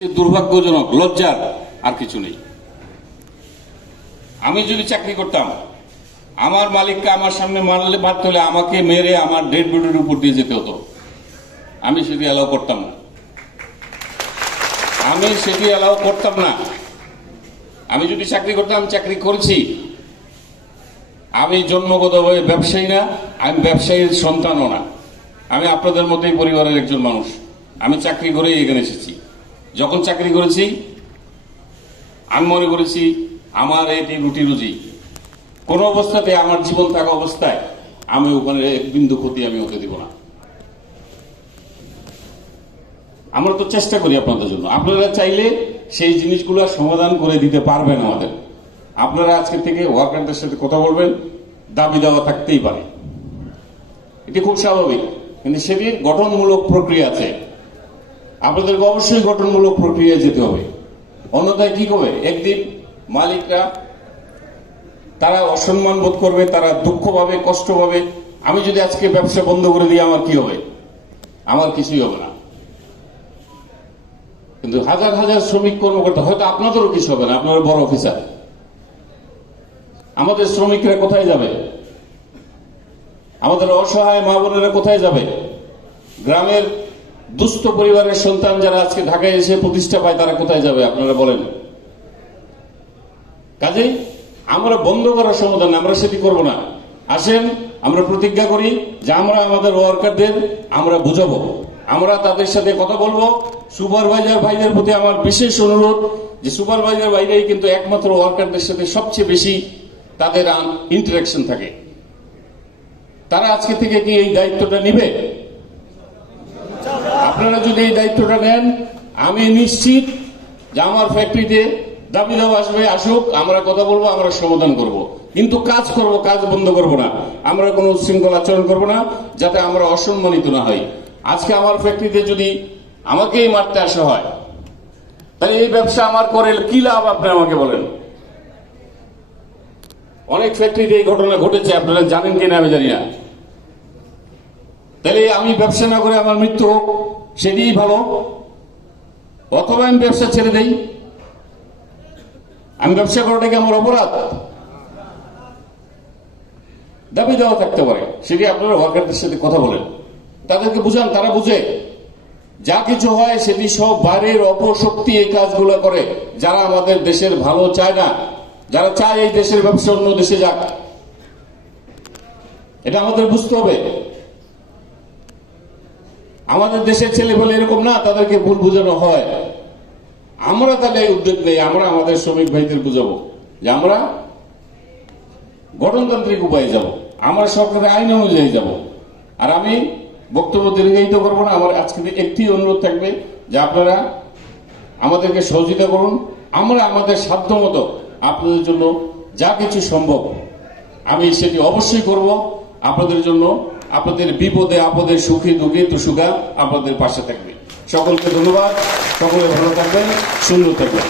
দুর্ভাগ্যজনক, লজ্জার আর কিছু নেই। আমি যদি চাকরি করতাম, আমার মালিককে আমার সামনে মারতে হলে আমাকে মেরে আমার ডেড বডির উপর দিয়ে যেতে হতো। আমি সেটি অ্যালাউ করতাম না। আমি যদি চাকরি করতাম, চাকরি করেছি। আমি জন্মগতভাবে ব্যবসায়ী না, আমি ব্যবসায়ীর সন্তানও না। আমি আপনাদের মতোই পরিবারের একজন মানুষ। আমি চাকরি করেই এখানে এসেছি। যখন চাকরি করেছি, আমি মনে করেছি আমার এটি রুটি রুজি। কোন অবস্থাতে আমার জীবন থাকা অবস্থায় আমি ওখানে এক বিন্দু ক্ষতি আমি হতে দিব না। আমরা তো চেষ্টা করি আপনাদের জন্য। আপনারা চাইলে সেই জিনিসগুলো সমাধান করে দিতে পারবেন আমাদের। আপনারা আজকে থেকে ওয়ার্কারদের সাথে কথা বলবেন, দাবি দেওয়া থাকতেই পারে, এটি খুব স্বাভাবিক। কিন্তু সেটির গঠনমূলক প্রক্রিয়া আছে। আপনাদেরকে অবশ্যই গঠনমূলক প্রক্রিয়ায় যেতে হবে। অন্যথায় কি হবে, একদিন মালিকরা তারা অসম্মান বোধ করবে, তারা দুঃখ পাবে, কষ্ট পাবে। আমি যদি আজকে ব্যবসা বন্ধ করে দিই, আমার কি হবে? আমার কিছুই হবে না। কিন্তু হাজার হাজার শ্রমিক কর্মকর্তা, হয়তো আপনাদেরও কিছু হবে না, আপনারা বড় অফিসার। আমাদের শ্রমিকরা কোথায় যাবে? আমাদের অসহায় মা বোনেরা কোথায় যাবে? গ্রামের দুস্থ পরিবারের সন্তান যারা আজকে ঢাকায় এসে প্রতিষ্ঠা পায়, তারা কোথায় যাবে আপনারা বলেন? কাজেই আমরা বন্ধ করার সমাধান আমরা সেটি করব না। আসেন আমরা প্রতিজ্ঞা করি যে আমরা আমাদের ওয়ার্কারদের আমরা বুঝাবো, আমরা তাদের সাথে কথা বলবো। সুপারভাইজার ভাইদের প্রতি আমার বিশেষ অনুরোধ যে সুপারভাইজার ভাইরাই কিন্তু একমাত্র ওয়ার্কারদের সাথে সবচেয়ে বেশি তাদের ইন্টারাকশন থাকে। তারা আজকে থেকে কি এই দায়িত্বটা নিবে? আপনারা যদি এই দায়িত্বটা নেন, আমি নিশ্চিত যে আমার ফ্যাক্টরিতে দাবি দাওয়া আসবে, আসুক, আমরা কথা বলবো, আমরা সমাধান করব। কিন্তু কাজ করব, কাজ বন্ধ করব না। আমরা কোনো উচ্ছৃঙ্খল আচরণ করব না, যাতে আমরা অসম্মানিত না হই। আজকে আমার ফ্যাক্টরিতে যদি আমাকেই মারতে আসা হয়, তাহলে এই ব্যবসা আমার করে কি লাভ? আপনি আমাকে বলেন। অনেক ফ্যাক্টরিতে এই ঘটনা ঘটেছে, আপনারা জানেন কিনা আমি জানি না। তাহলে আমি ব্যবসা না করে আমার মৃত্যু হোক, সেটাই ভালো। অথবা আমি ব্যবসা ছেড়ে দেই। আমি ব্যবসা করাটা কি আমার অপরাধ? দাবি দেওয়া থাকতে পারে, সেটি আপনারা ওয়ার্কারদের সাথে কথা বলেন, তাদেরকে বুঝান, তারা বুঝে। যা কিছু হয় সেটি সব বাইরের অপশক্তি এই কাজগুলো করে, যারা আমাদের দেশের ভালো চায় না, যারা চায় এই দেশের ব্যবসা অন্য দেশে যাক। এটা আমাদের বুঝতে হবে। আমাদের দেশের ছেলে বলে এরকম না, তাদেরকে ভুল বোঝানো হয়। আমরা তাহলে এই উদ্যোগ নেই, আমরা আমাদের শ্রমিক ভাইদের বুঝাবো যে আমরা গণতান্ত্রিক উপায়ে যাব, আমরা সরকারের আইন অনুযায়ী যাব। আর আমি বক্তব্য দীর্ঘায়িত করবো না। আমার আজকে একটি অনুরোধ থাকবে যে আপনারা আমাদেরকে সহযোগিতা করুন। আমরা আমাদের সাধ্য মতো আপনাদের জন্য যা কিছু সম্ভব আমি সেটি অবশ্যই করব আপনাদের জন্য। আপনাদের বিপদে আপদে, সুখে দুঃখে তো সুখা আপনাদের পাশে থাকবে। সকলকে ধন্যবাদ। সকলে ভালো থাকবেন, সুন্দর থাকবেন।